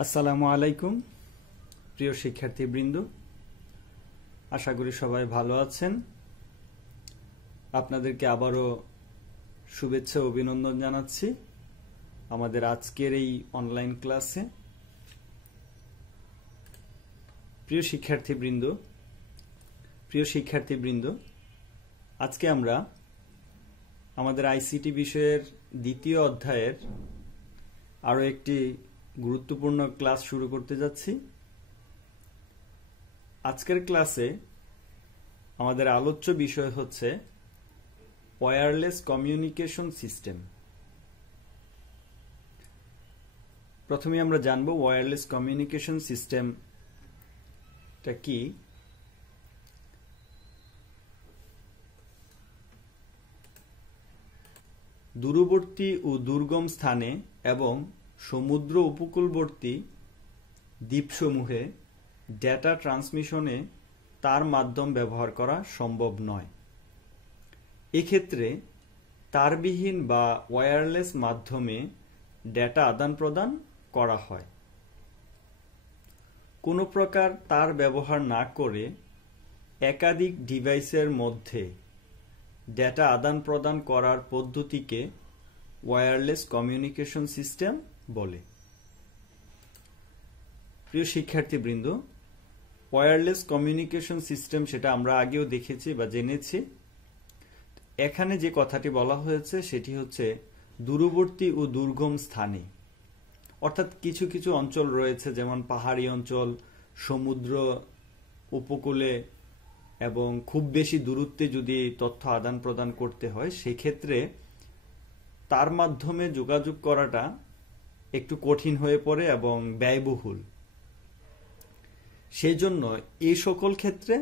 আসসালামু আলাইকুম প্রিয় শিক্ষার্থীবৃন্দ, আশা করি সবাই ভালো আছেন। আপনাদেরকে আবারও শুভেচ্ছা ও অভিনন্দন জানাচ্ছি আমাদের আজকের এই অনলাইন ক্লাসে। প্রিয় শিক্ষার্থীবৃন্দ, আজকে আমরা আমাদের আইসিটি বিষয়ের দ্বিতীয় অধ্যায়ের আরও একটি গুরুত্বপূর্ণ ক্লাস শুরু করতে যাচ্ছি। আজকের ক্লাসে আমাদের আলোচ্য বিষয় হচ্ছে ওয়্যারলেস কমিউনিকেশন সিস্টেম। প্রথমে আমরা জানব ওয়্যারলেস কমিউনিকেশন সিস্টেমটা কি। দূরবর্তী ও দুর্গম স্থানে এবং সমুদ্র উপকূলবর্তী দ্বীপসমূহে ডেটা ট্রান্সমিশনে তার মাধ্যম ব্যবহার করা সম্ভব নয়। এক্ষেত্রে তারবিহীন বা ওয়্যারলেস মাধ্যমে ডেটা আদান প্রদান করা হয়। কোনো প্রকার তার ব্যবহার না করে একাধিক ডিভাইসের মধ্যে ডেটা আদান প্রদান করার পদ্ধতিকে ওয়্যারলেস কমিউনিকেশন সিস্টেম বলে। প্রিয় শিক্ষার্থীবৃন্দ, ওয়্যারলেস কমিউনিকেশন সিস্টেম সেটা আমরা আগেও দেখেছি বা জেনেছি। এখানে যে কথাটি বলা হয়েছে সেটি হচ্ছে দূরবর্তী ও দুর্গম স্থানে, অর্থাৎ কিছু কিছু অঞ্চল রয়েছে যেমন পাহাড়ি অঞ্চল, সমুদ্র উপকূলে এবং খুব বেশি দূরত্বে যদি তথ্য আদান প্রদান করতে হয় সেক্ষেত্রে তার মাধ্যমে যোগাযোগ করাটা একটু কঠিন হয়ে পড়ে এবং ব্যয়বহুল। সেই জন্য এই সকল ক্ষেত্রে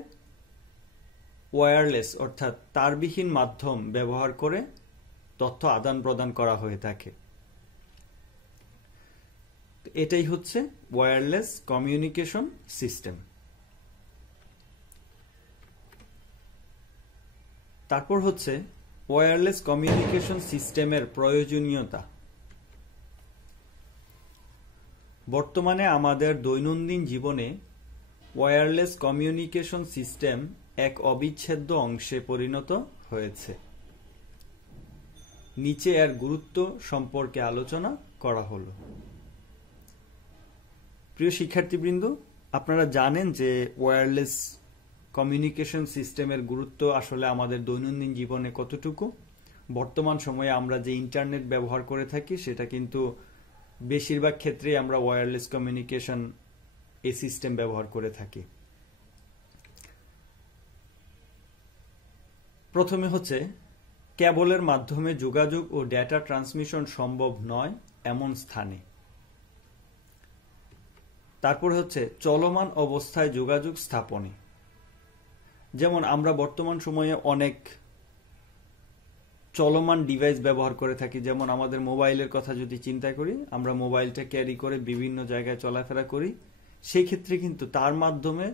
ওয়্যারলেস অর্থাৎ তারবিহীন মাধ্যম ব্যবহার করে তথ্য আদান প্রদান করা হয়ে থাকে। এটাই হচ্ছে ওয়্যারলেস কমিউনিকেশন সিস্টেম। তারপর হচ্ছে ওয়্যারলেস কমিউনিকেশন সিস্টেমের প্রয়োজনীয়তা। বর্তমানে আমাদের দৈনন্দিন জীবনে ওয়্যারলেস কমিউনিকেশন সিস্টেম এক অবিচ্ছেদ্য অংশে পরিণত হয়েছে। নিচে এর গুরুত্ব সম্পর্কে আলোচনা করা হলো। প্রিয় শিক্ষার্থীবৃন্দ, আপনারা জানেন যে ওয়্যারলেস কমিউনিকেশন সিস্টেমের গুরুত্ব আসলে আমাদের দৈনন্দিন জীবনে কতটুকু। বর্তমান সময়ে আমরা যে ইন্টারনেট ব্যবহার করে থাকি সেটা কিন্তু বেশিরভাগ ক্ষেত্রেই আমরা ওয়্যারলেস কমিউনিকেশন এই সিস্টেম ব্যবহার করে থাকি। প্রথমে হচ্ছে কেবলের মাধ্যমে যোগাযোগ ও ডেটা ট্রান্সমিশন সম্ভব নয় এমন স্থানে। তারপর হচ্ছে চলমান অবস্থায় যোগাযোগ স্থাপনে, যেমন আমরা বর্তমান সময়ে অনেক চলমান ডিভাইস ব্যবহার করে থাকি। যেমন আমাদের মোবাইলের কথা যদি চিন্তা করি, আমরা মোবাইলটা ক্যারি করে বিভিন্ন জায়গায় চলাফেরা করি, সেই ক্ষেত্রে কিন্তু তার মাধ্যমে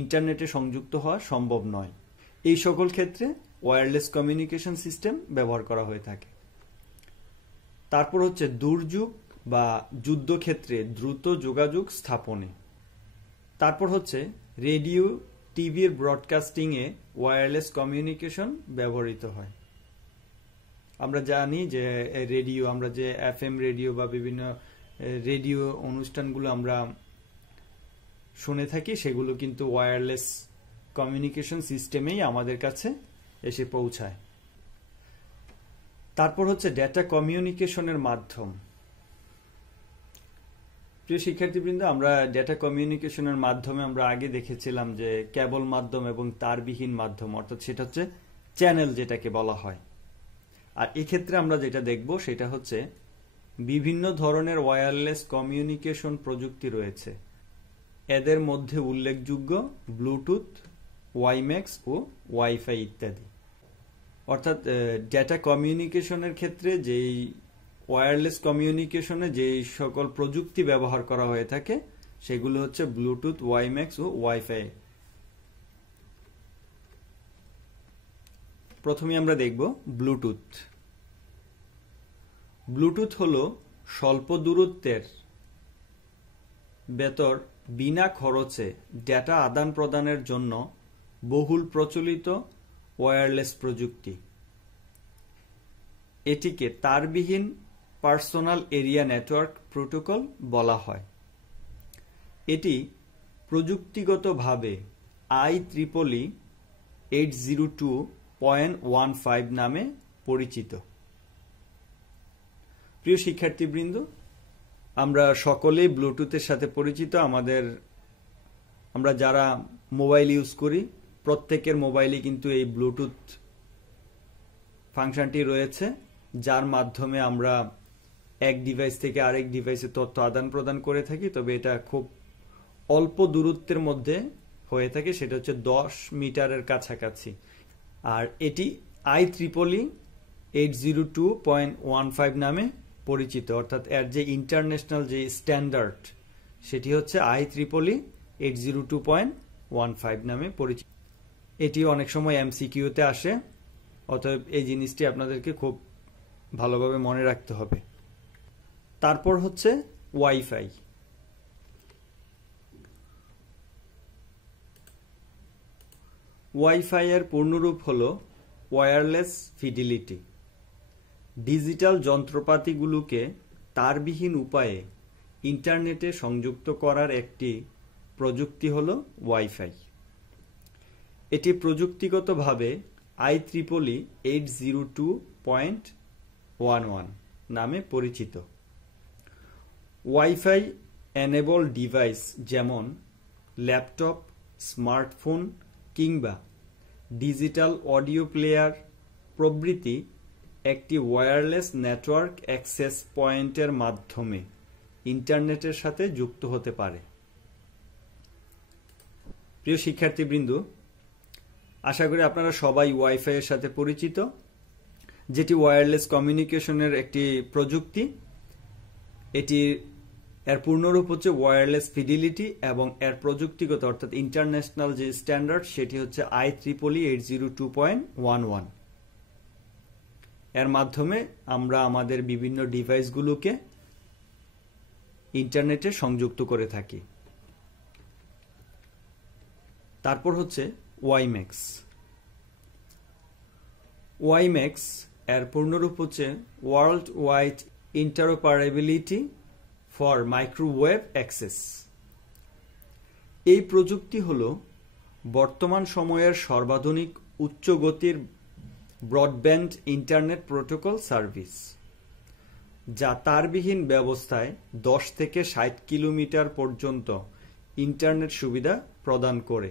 ইন্টারনেটে সংযুক্ত হওয়া সম্ভব নয়। এই সকল ক্ষেত্রে ওয়্যারলেস কমিউনিকেশন সিস্টেম ব্যবহার করা হয়ে থাকে। তারপর হচ্ছে দুর্যোগ বা যুদ্ধক্ষেত্রে দ্রুত যোগাযোগ স্থাপনে। তারপর হচ্ছে রেডিও, টিভির ব্রডকাস্টিংয়ে ওয়্যারলেস কমিউনিকেশন ব্যবহৃত হয়। আমরা জানি যে রেডিও, আমরা যে এফএম রেডিও বা বিভিন্ন রেডিও অনুষ্ঠানগুলো আমরা শুনে থাকি সেগুলো কিন্তু ওয়্যারলেস কমিউনিকেশন সিস্টেমেই আমাদের কাছে এসে পৌঁছায়। তারপর হচ্ছে ডেটা কমিউনিকেশনের মাধ্যম। প্রিয় শিক্ষার্থীবৃন্দ, আমরা ডেটা কমিউনিকেশনের মাধ্যমে আমরা আগে দেখেছিলাম যে কেবল মাধ্যম এবং তারবিহীন মাধ্যম, অর্থাৎ সেটা হচ্ছে চ্যানেল যেটাকে বলা হয়। আর এক্ষেত্রে আমরা যেটা দেখব সেটা হচ্ছে বিভিন্ন ধরনের ওয়্যারলেস কমিউনিকেশন প্রযুক্তি রয়েছে। এদের মধ্যে উল্লেখযোগ্য ব্লুটুথ, ওয়াইম্যাক্স ও ওয়াইফাই ইত্যাদি। অর্থাৎ ডেটা কমিউনিকেশনের ক্ষেত্রে যেই ওয়্যারলেস কমিউনিকেশনে যে সকল প্রযুক্তি ব্যবহার করা হয়ে থাকে সেগুলো হচ্ছে ব্লুটুথ, ওয়াইম্যাক্স ও ওয়াইফাই। প্রথমে আমরা দেখব ব্লুটুথ। ব্লুটুথ হলো স্বল্প দূরত্বের ভেতর বিনা খরচে ডেটা আদান প্রদানের জন্য বহুল প্রচলিত ওয়্যারলেস প্রযুক্তি। এটিকে তারবিহীন পার্সোনাল এরিয়া নেটওয়ার্ক প্রোটোকল বলা হয়। এটি প্রযুক্তিগতভাবে IEEE 802.15 নামে পরিচিত। প্রিয় শিক্ষার্থীবৃন্দ, আমরা সকলেই ব্লুটুথের সাথে পরিচিত। আমরা যারা মোবাইল ইউজ করি প্রত্যেকের মোবাইলে কিন্তু এই ব্লুটুথ ফাংশনটি রয়েছে, যার মাধ্যমে আমরা এক ডিভাইস থেকে আরেক ডিভাইসে তথ্য আদান প্রদান করে থাকি। তবে এটা খুব অল্প দূরত্বের মধ্যে হয়ে থাকে, সেটা হচ্ছে 10 মিটারের কাছাকাছি। আর এটি IEEE 802.15 নামে পরিচিত, অর্থাৎ এর যে ইন্টারন্যাশনাল যে স্ট্যান্ডার্ড সেটি হচ্ছে IEEE 802.15 নামে পরিচিত। এটি অনেক সময় MCQতে আসে, অতএব এই জিনিসটি আপনাদেরকে খুব ভালোভাবে মনে রাখতে হবে। তারপর হচ্ছে ওয়াইফাই। ওয়াইফাই এর পূর্ণরূপ হল ওয়্যারলেস ফিডিলিটি। ডিজিটাল যন্ত্রপাতিগুলোকে তারবিহীন উপায়ে ইন্টারনেটে সংযুক্ত করার একটি প্রযুক্তি হল ওয়াইফাই। এটি প্রযুক্তিগতভাবে IEEE 802.11 নামে পরিচিত। ওয়াইফাই এনেবল ডিভাইস যেমন ল্যাপটপ, স্মার্টফোন কিংবা ডিজিটাল অডিও প্লেয়ার প্রভৃতি একটি ওয়্যারলেস নেটওয়ার্ক অ্যাক্সেস পয়েন্টের মাধ্যমে ইন্টারনেটের সাথে যুক্ত হতে পারে। প্রিয় শিক্ষার্থীবৃন্দ, আশা করি আপনারা সবাই ওয়াইফাই এর সাথে পরিচিত, যেটি ওয়্যারলেস কমিউনিকেশনের একটি প্রযুক্তি। এর পূর্ণরূপ হচ্ছে ওয়্যারলেস ফিডিলিটি এবং এর প্রযুক্তিগত অর্থাৎ ইন্টারন্যাশনাল যে স্ট্যান্ডার্ড সেটি হচ্ছে IEEE 802.11। এর মাধ্যমে আমরা আমাদের বিভিন্ন ডিভাইসগুলোকে ইন্টারনেটে সংযুক্ত করে থাকি। তারপর হচ্ছে ওয়াইম্যাক্স। ওয়াইম্যাক্স এর পূর্ণরূপ হচ্ছে world wide interoperability for microwave access. এই প্রযুক্তি হল বর্তমান সময়ের সর্বাধুনিক উচ্চ গতির ব্রডব্যান্ড ইন্টারনেট প্রোটোকল সার্ভিস, যা তারবিহীন ব্যবস্থায় 10 থেকে 60 কিলোমিটার পর্যন্ত ইন্টারনেট সুবিধা প্রদান করে।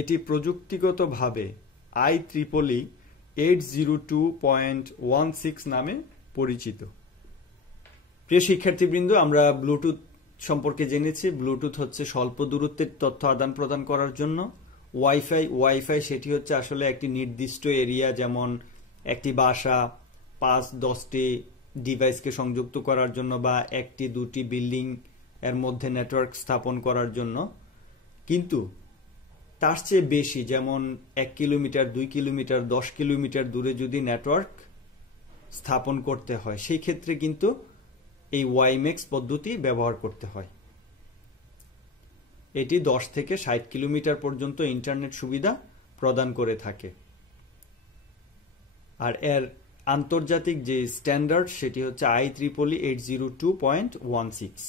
এটি প্রযুক্তিগতভাবে IEEE 802.16 নামে পরিচিত। প্রিয় শিক্ষার্থীবৃন্দ, আমরা ব্লুটুথ সম্পর্কে জেনেছি। ব্লুটুথ হচ্ছে স্বল্প দূরত্বের তথ্য আদান প্রদান করার জন্য। ওয়াইফাই সেটি হচ্ছে আসলে একটি নির্দিষ্ট এরিয়া, যেমন একটি বাসা 5-10টি ডিভাইসকে সংযুক্ত করার জন্য বা 1-2টি বিল্ডিং এর মধ্যে নেটওয়ার্ক স্থাপন করার জন্য। কিন্তু তার চেয়ে বেশি, যেমন 1 কিলোমিটার, 2 কিলোমিটার, 10 কিলোমিটার দূরে যদি নেটওয়ার্ক স্থাপন করতে হয়, সেই ক্ষেত্রে কিন্তু এই ওয়াইম্যাক্স পদ্ধতি ব্যবহার করতে হয়। এটি 10 থেকে 60 কিলোমিটার পর্যন্ত ইন্টারনেট সুবিধা প্রদান করে থাকে। আর এর আন্তর্জাতিক যে স্ট্যান্ডার্ড সেটি হচ্ছে IEEE 802.16।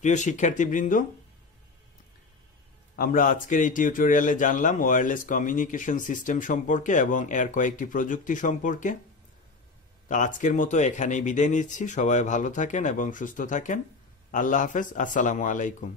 প্রিয় শিক্ষার্থীবৃন্দ, আমরা আজকের এই টিউটোরিয়ালে জানলাম ওয়্যারলেস কমিউনিকেশন সিস্টেম সম্পর্কে এবং এর কয়েকটি প্রযুক্তি সম্পর্কে। তা আজকের মতো এখানেই বিদায় নিচ্ছি। সবাই ভালো থাকেন এবং সুস্থ থাকেন। আল্লাহ হাফেজ। আসসালামু আলাইকুম।